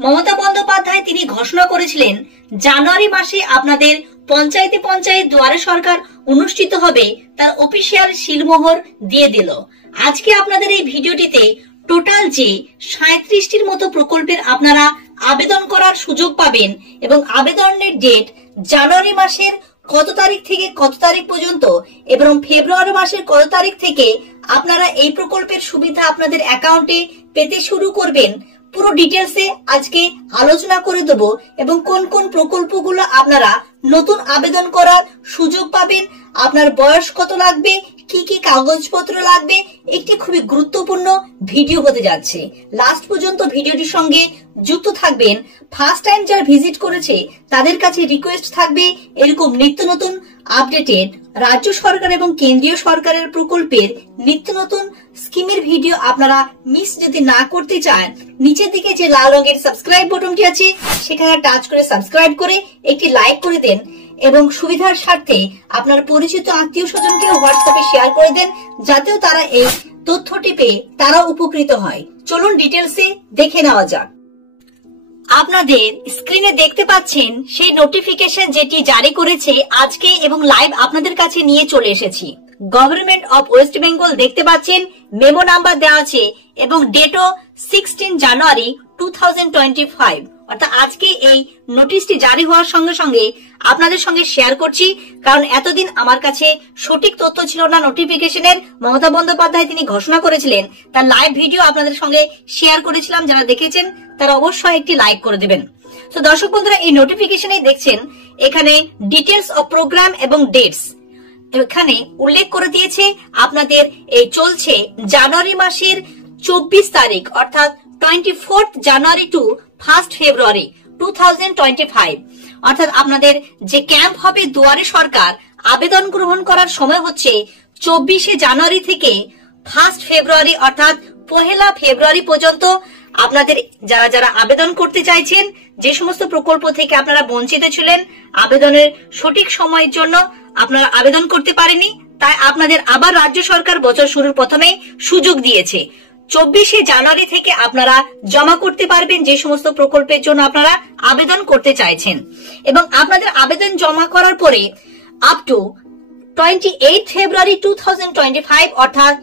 মমতা বন্দ্যোপাধ্যায় তিনি ঘোষণা করেছিলেন জানুয়ারি মাসে আপনাদের পঞ্চায়েতে পঞ্চায়েত দুয়ারে সরকার অনুষ্ঠিত হবে, তার অফিসিয়াল সিলমোহর দিয়ে দিল। আজকে আপনাদের এই ভিডিওটিতে টোটাল যে 37টির মতো প্রকল্পের আপনারা আবেদন করার সুযোগ পাবেন এবং আবেদনের ডেট জানুয়ারি মাসের কত তারিখ থেকে কত তারিখ পর্যন্ত এবং ফেব্রুয়ারি মাসের কত তারিখ থেকে আপনারা এই প্রকল্পের সুবিধা আপনাদের অ্যাকাউন্টে পেতে শুরু করবেন, পুরো ডিটেলসে আজকে আলোচনা করে দেব এবং কোন কোন প্রকল্পগুলো আপনারা নতুন আবেদন করার সুযোগ পাবেন, আপনার বয়স কত লাগবে, কি কি কাগজপত্র লাগবে, একটি খুবই গুরুত্বপূর্ণ ভিডিও হতে যাচ্ছে। লাস্ট পর্যন্ত ভিডিওটির সঙ্গে যুক্ত থাকবেন। ফার্স্ট টাইম যারা ভিজিট করেছে তাদের কাছে রিকোয়েস্ট থাকবে এরকম নিত্য নতুন আপডেটেড রাজ্য সরকার এবং কেন্দ্রীয় সরকারের প্রকল্পের নিত্য নতুন স্কিমের ভিডিও আপনারা মিস যদি না করতে চান, নিচের দিকে যে লাল রঙের সাবস্ক্রাইব বাটনটি আছে সেখানে টাচ করে সাবস্ক্রাইব করে একটি লাইক করে দেন এবং সুবিধার স্বার্থে আপনার পরিচিত আত্মীয় স্বজনকে হোয়াটসঅ্যাপে শেয়ার করে দেন, যাতেও তারা এই তথ্যটি পেয়ে তারা উপকৃত হয়। চলুন ডিটেলসে দেখে নেওয়া যাক। আপনাদের স্ক্রিনে দেখতে পাচ্ছেন সেই নোটিফিকেশন যেটি জারি করেছে আজকে এবং লাইভ আপনাদের কাছে নিয়ে চলে এসেছি। গভর্নমেন্ট অফ ওয়েস্ট বেঙ্গল দেখতে পাচ্ছেন, মেমো নাম্বার দেওয়া আছে এবং ডেটও 16 জানুয়ারি 2025, অর্থাৎ আজকে এই নোটিশটি জারি হওয়ার সঙ্গে সঙ্গে আপনাদের সঙ্গে শেয়ার করছি, কারণ এতদিন আমার কাছে সঠিক তথ্য ছিল না নোটিফিকেশনের। মমতা বন্দ্যোপাধ্যায় তিনি ঘোষণা করেছিলেন, তার লাইভ ভিডিও আপনাদের সঙ্গে শেয়ার করেছিলাম, যারা দেখেছেন তারা অবশ্যই একটি লাইক করে দেবেন। তো দর্শক বন্ধুরা, এই নোটিফিকেশনে দেখছেন এখানে ডিটেলস অফ প্রোগ্রাম এবং ডেটস এখানে উল্লেখ করে দিয়েছে। আপনাদের এই চলছে জানুয়ারি মাসের 24 তারিখ অর্থাৎ 24 জানুয়ারি টু 1 ফেব্রুয়ারি 2025, অর্থাৎ আপনাদের যে ক্যাম্প হবে দুয়ারে সরকার, আবেদন গ্রহণ করার সময় হচ্ছে 24 জানুয়ারি থেকে 1 ফেব্রুয়ারি অর্থাৎ 1 ফেব্রুয়ারি পর্যন্ত। আপনাদের যারা যারা আবেদন করতে চাইছেন, যে সমস্ত প্রকল্প থেকে আপনারা বঞ্চিত ছিলেন, আবেদনের সঠিক সময়ের জন্য আপনারা আবেদন করতে পারেনি, তাই আপনাদের আবার রাজ্য সরকার বছর শুরুর প্রথমে সুযোগ দিয়েছে। 24 জানুয়ারি থেকে আপনারা জমা করতে পারবেন যে সমস্ত প্রকল্পের জন্য আপনারা আবেদন করতে চাইছেন এবং আপনাদের আবেদন জমা করার পরে আপ টু 28 ফেব্রুয়ারি 2025 অর্থাৎ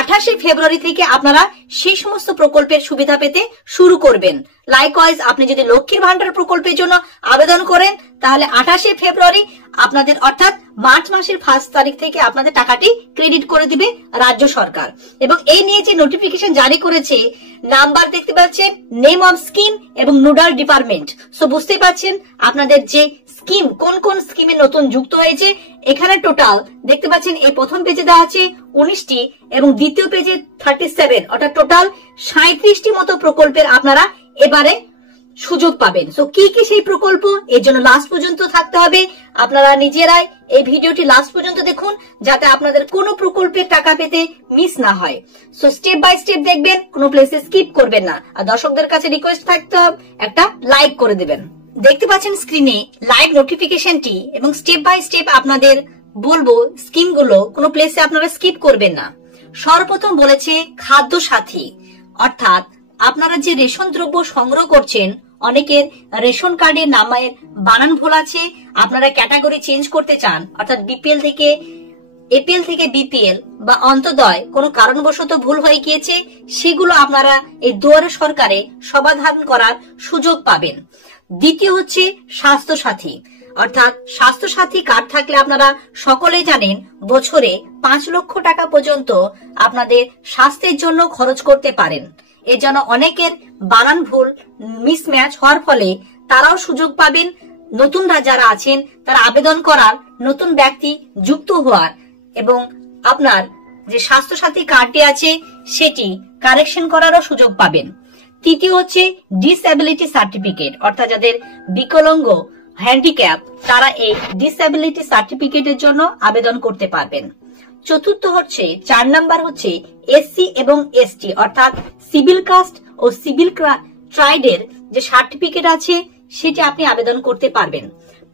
28 ফেব্রুয়ারি থেকে আপনারা সেই সমস্ত প্রকল্পের সুবিধা পেতে শুরু করবেন। লাইকওয়াইজ আপনি যদি লক্ষ্মীর ভান্ডার প্রকল্পের জন্য আবেদন করেন তাহলে 28 ফেব্রুয়ারি আপনাদের অর্থাৎ মার্চ মাসের 1 তারিখ থেকে আপনাদের টাকাটি ক্রেডিট করে দিবে রাজ্য সরকার। এবং এই নিয়ে যে নোটিফিকেশন জারি করেছে, নাম্বার দেখতে পাচ্ছেন, নেম অফ স্কিম এবং নোডাল ডিপার্টমেন্ট। সো বুঝতেই পারছেন আপনাদের যে স্কিম কোন কোন স্কিমে নতুন যুক্ত হয়েছে। এখানে টোটাল দেখতে পাচ্ছেন এই প্রথম পেজে দেওয়া আছে 19টি এবং দ্বিতীয় পেজে 37, অর্থাৎ টোটাল 37টি মতো প্রকল্পের আপনারা এবারে সুযোগ পাবেন। সো কি কি সেই প্রকল্প, এর জন্য লাস্ট পর্যন্ত থাকতে হবে। আপনারা নিজেরাই এই ভিডিওটি লাস্ট পর্যন্ত দেখুন, যাতে আপনাদের কোনো প্রকল্পের টাকা পেতে মিস না হয়। সো স্টেপ বাই স্টেপ দেখবেন, কোনো প্লেসে স্কিপ করবেন না। আর দর্শকদের কাছে রিকোয়েস্ট থাকতে হবে একটা লাইক করে দেবেন। দেখতে পাচ্ছেন স্ক্রিনে লাইভ নোটিফিকেশনটি এবং স্টেপ বাই স্টেপ আপনাদের বলবো স্কিমগুলো, কোনো প্লেসে আপনারা স্কিপ করবেন না। সর্বপ্রথম বলেছে খাদ্য সাথী, অর্থাৎ আপনারা যে রেশন দ্রব্য সংগ্রহ করছেন, অনেকের রেশন কার্ডের নামের বানান ভুল আছে, আপনারা ক্যাটাগরি চেঞ্জ করতে চান, অর্থাৎ বিপিএল থেকে এপিএল থেকে বিপিএল বা অন্তোদয় কোনো কারণবশত ভুল হয়ে গিয়েছে, সেগুলো আপনারা এই দুয়ারে সরকারে সমাধান করার সুযোগ পাবেন। দ্বিতীয় হচ্ছে স্বাস্থ্য সাথী, অর্থাৎ স্বাস্থ্য সাথী কার্ড থাকলে আপনারা সকলেই জানেন বছরে 5 লক্ষ টাকা পর্যন্ত আপনাদের স্বাস্থ্যের জন্য খরচ করতে পারেন। এর জন্য অনেকের বানান ভুল মিসম্যাচ হওয়ার ফলে তারাও সুযোগ পাবেন। নতুনরা যারা আছেন তারা আবেদন করার, নতুন ব্যক্তি যুক্ত হওয়ার এবং আপনার যে স্বাস্থ্য সাথী কার্ডটি আছে সেটি কারেকশন করারও সুযোগ পাবেন। তৃতীয় হচ্ছে ডিসএবিলিটি সার্টিফিকেট, অর্থাৎ যাদের বিকলাঙ্গ হ্যান্ডিক্যাপ তারা এই ডিসএবিলিটি সার্টিফিকেটের জন্য আবেদন করতে পারবেন। চতুর্থ হচ্ছে 4 নাম্বার হচ্ছে এসসি এবং এসটি, অর্থাৎ সিভিল কাস্ট ও সিভিল ট্রাইডের যে সার্টিফিকেট আছে সেটি আপনি আবেদন করতে পারবেন।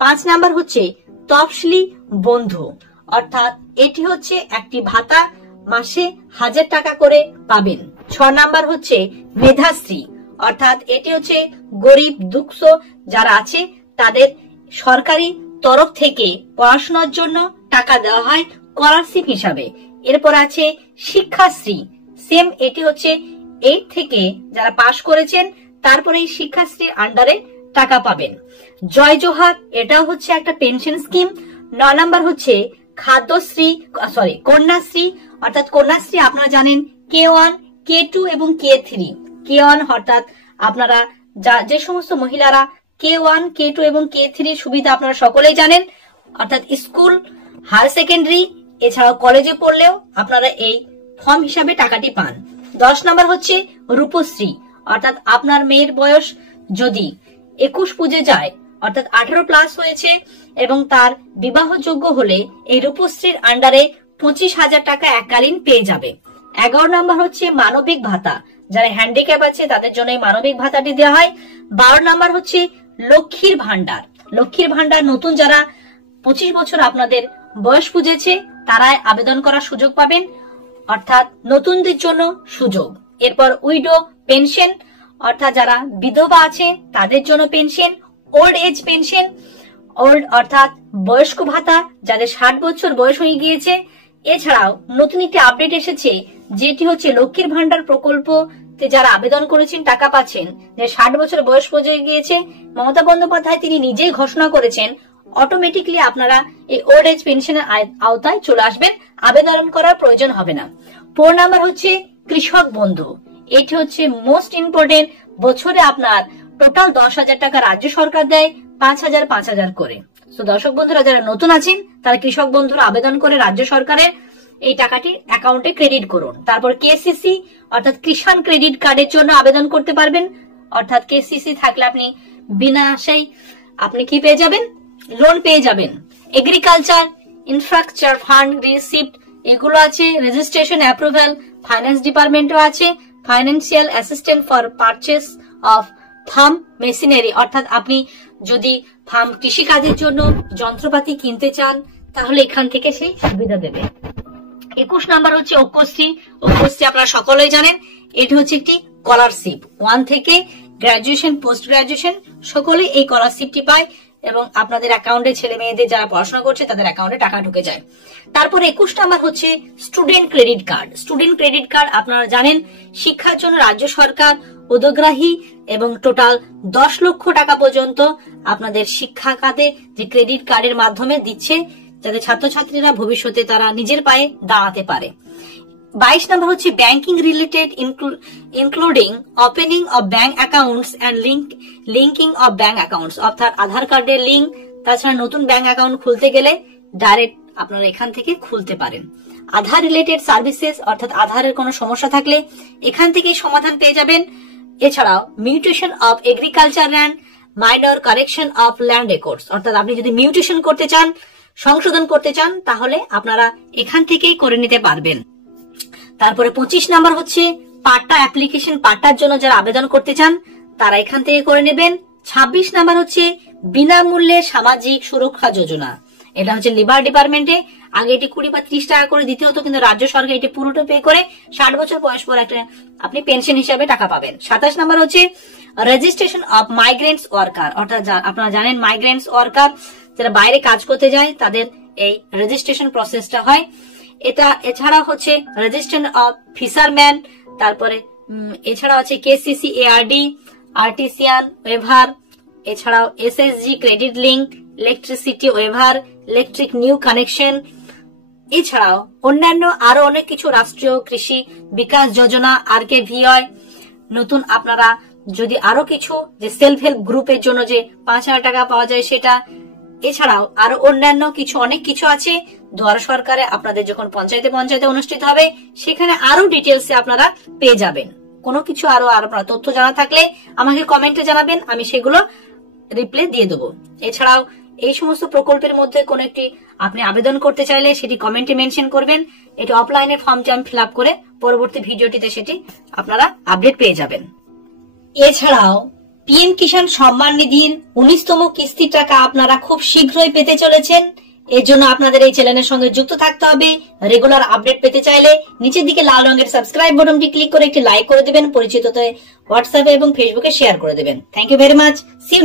5 নাম্বার হচ্ছে তফসিলি বন্ধু, অর্থাৎ এটি হচ্ছে একটি ভাতা, মাসে 1000 টাকা করে পাবেন। 6 নাম্বার হচ্ছে মেধাশ্রী, অর্থাৎ এটি হচ্ছে গরিব দুঃখ যারা আছে তাদের সরকারি তরফ থেকে পড়াশোনার জন্য টাকা দেওয়া হয় স্কলারশিপ হিসাবে। এরপর আছে শিক্ষাশ্রী, সেম এটি হচ্ছে 8 থেকে যারা পাশ করেছেন তারপরে এই শিক্ষাশ্রীর আন্ডারে টাকা পাবেন। জয় জোহার, এটাও হচ্ছে একটা পেনশন স্কিম। 9 নাম্বার হচ্ছে কন্যাশ্রী, অর্থাৎ কন্যাশ্রী আপনারা জানেন K1, K2 এবং K3। K1 অর্থাৎ আপনারা যে সমস্ত মহিলারা K1, K2 এবং K3 সুবিধা আপনারা সকলেই জানেন, অর্থাৎ স্কুল, হায়ার সেকেন্ডারি এছাড়াও কলেজে পড়লেও আপনারা এই ফর্ম হিসাবে টাকাটি পান। 10 নাম্বার হচ্ছে রূপশ্রী, অর্থাৎ আপনার মেয়ের বয়স যদি 21 পুজে যায় অর্থাৎ 18+ হয়েছে এবং তার বিবাহযোগ্য হলে এই রূপশ্রীর আন্ডারে 25,000 টাকা এককালীন পেয়ে যাবে। 11 নাম্বার হচ্ছে মানবিক ভাতা, যারা হ্যান্ডিক্যাপ আছে তাদের জন্য এই মানবিক ভাতাটি দেওয়া হয়। 12 নাম্বার হচ্ছে লক্ষ্মীর ভান্ডার। লক্ষ্মীর ভান্ডার নতুন যারা 25 বছর আপনাদের বয়স পুজেছে তারা আবেদন করার সুযোগ পাবেন, অর্থাৎ নতুনদের জন্য সুযোগ। এরপর উইডো পেনশন, অর্থাৎ যারা বিধবা আছে তাদের জন্য পেনশন। ওল্ড এজ পেনশন, অর্থাৎ বয়স্ক ভাতা যাদের 60 বছর বয়স হয়ে গিয়েছে। এছাড়াও নতুন একটি আপডেট এসেছে যেটি হচ্ছে লক্ষ্মীর ভান্ডার প্রকল্পতে যারা আবেদন করেছেন টাকা পাচ্ছেন, যে 60 বছর বয়স হয়ে গিয়েছে, মমতা বন্দ্যোপাধ্যায় তিনি নিজেই ঘোষণা করেছেন অটোমেটিকলি আপনারা এই ওল্ড এজ পেনশনের আওতায় চলে আসবেন, আবেদন করার প্রয়োজন হবে না। 4 নাম্বার হচ্ছে কৃষক বন্ধু, এটি হচ্ছে মোস্ট ইম্পর্টেন্ট। বছরে আপনার টোটাল 10,000 টাকা রাজ্য সরকার দেয়, 5,000 করে। তো দর্শক বন্ধুরা যারা নতুন আছেন তারা কৃষক বন্ধুর আবেদন করে রাজ্য সরকারের এই টাকাটি অ্যাকাউন্টে ক্রেডিট করুন। তারপর KCC অর্থাৎ কিষাণ ক্রেডিট কার্ডের জন্য আবেদন করতে পারবেন, অর্থাৎ KCC থাকলে আপনি বিনা আশায় আপনি কি পেয়ে যাবেন, লোন পেয়ে যাবেন। এগ্রিকালচার ইনফ্রাস্ট্রাকচার ফান্ড রিসিপ্ট এগুলো আছে। রেজিস্ট্রেশন অ্যাপ্রুভাল ফাইন্যান্স ডিপার্টমেন্টও আছে। Financial assistant for purchase of farm machinery, অর্থাৎ আপনি যদি ফার্ম কৃষিকাজের জন্য যন্ত্রপাতি কিনতে চান তাহলে এখান থেকে সেই সুবিধা দেবে। 21 নাম্বার হচ্ছে ঐক্যশ্রী। ঐক্যশ্রী আপনারা সকলেই জানেন এটি হচ্ছে একটি স্কলারশিপ, 1 থেকে গ্রাজুয়েশন পোস্ট গ্রাজুয়েশন সকলেই এই স্কলারশিপটি পায় এবং আপনাদের অ্যাকাউন্টে ছেলে মেয়েদের যারা পড়াশোনা করছে তাদের অ্যাকাউন্টে টাকা ঢুকে যায়। তারপর 21 নাম্বার হচ্ছে student credit card. Student credit card আপনারা জানেন শিক্ষার জন্য রাজ্য সরকার উদ্যোগগ্রাহী এবং টোটাল 10 লক্ষ টাকা পর্যন্ত আপনাদের শিক্ষা খাতে যে ক্রেডিট কার্ডের মাধ্যমে দিচ্ছে, যাতে ছাত্রছাত্রীরা ভবিষ্যতে তারা নিজের পায়ে দাঁড়াতে পারে। 22 নাম্বার হচ্ছে banking related including opening of bank accounts and linking of bank accounts, অর্থাৎ আধার কার্ডের লিঙ্ক, তাছাড়া নতুন ব্যাংক অ্যাকাউন্ট খুলতে গেলে ডাইরেক্ট আপনারা এখান থেকে খুলতে পারেন। আধার রিলেটেড সার্ভিসেস, অর্থাৎ আধারের কোনো সমস্যা থাকলে এখান থেকেই সমাধান পেয়ে যাবেন। এছাড়াও mutation of agriculture land, minor correction of land records, অর্থাৎ আপনি যদি মিউটেশন করতে চান, সংশোধন করতে চান তাহলে আপনারা এখান থেকেই করে নিতে পারবেন। তারপরে 25 নাম্বার হচ্ছে পাট্টা অ্যাপ্লিকেশন, পাট্টার জন্য যারা আবেদন করতে চান তারা এখান থেকে করে নেবেন। 26 নাম্বার হচ্ছে বিনামূল্যে সামাজিক সুরক্ষা যোজনা, এটা হচ্ছে লিবার ডিপার্টমেন্টে আগে এটি 20 বা 30 টাকা করে দিতে হতো, কিন্তু রাজ্য সরকার এটি পুরোটা পে করে 60 বছর বয়স পর একটা আপনি পেনশন হিসাবে টাকা পাবেন। 27 নাম্বার হচ্ছে রেজিস্ট্রেশন অফ মাইগ্রেন্টস ওয়ার্কার, অর্থাৎ আপনারা জানেন মাইগ্রেন্টস ওয়ার্কার যারা বাইরে কাজ করতে যায় তাদের এই রেজিস্ট্রেশন প্রসেসটা হয়। এছাড়া হচ্ছে রেজিস্ট্রেশন অফ ফিশারম্যান, তারপরে এছাড়া আছে KCC ARD, আর্টিসিয়ান ওয়েভার, এছাড়াও SSG credit link, electricity waiver, electric new connection, এছাড়াও অন্যান্য আরো অনেক কিছু রাষ্ট্রীয় কৃষি বিকাশ যোজনা RKVY। নতুন আপনারা যদি আরো কিছু যে সেলফ হেল্প গ্রুপের জন্য যে 5,000 টাকা পাওয়া যায় সেটা, এছাড়াও আরো অন্যান্য কিছু অনেক কিছু আছে দুয়ারে সরকারে আপনাদের যখন পঞ্চায়েতে অনুষ্ঠিত হবে সেখানে আরো ডিটেলসে আপনারা পেয়ে যাবেন। কোনো কিছু আরো আপনার তথ্য জানা থাকলে আমাকে কমেন্টে জানাবেন, আমি সেগুলো রিপ্লাই দিয়ে দেবো। এছাড়াও এই সমস্ত প্রকল্পের মধ্যে কোন একটি আপনি আবেদন করতে চাইলে সেটি কমেন্টে মেনশন করবেন। এটি অফলাইনে ফর্মটি আমি ফিল আপ করে পরবর্তী ভিডিওটিতে সেটি আপনারা আপডেট পেয়ে যাবেন। এছাড়াও PM কিষাণ সম্মান নিধির 19তম কিস্তির টাকা আপনারা খুব শীঘ্রই পেতে চলেছেন। এর জন্য আপনাদের এই চ্যানেলের সঙ্গে যুক্ত থাকতে হবে। রেগুলার আপডেট পেতে চাইলে নিচের দিকে লাল রঙের সাবস্ক্রাইব বাটনটি ক্লিক করে একটি লাইক করে দেবেন, পরিচিতদের হোয়াটসঅ্যাপে এবং ফেসবুকে শেয়ার করে দেবেন। Thank you very much. See you.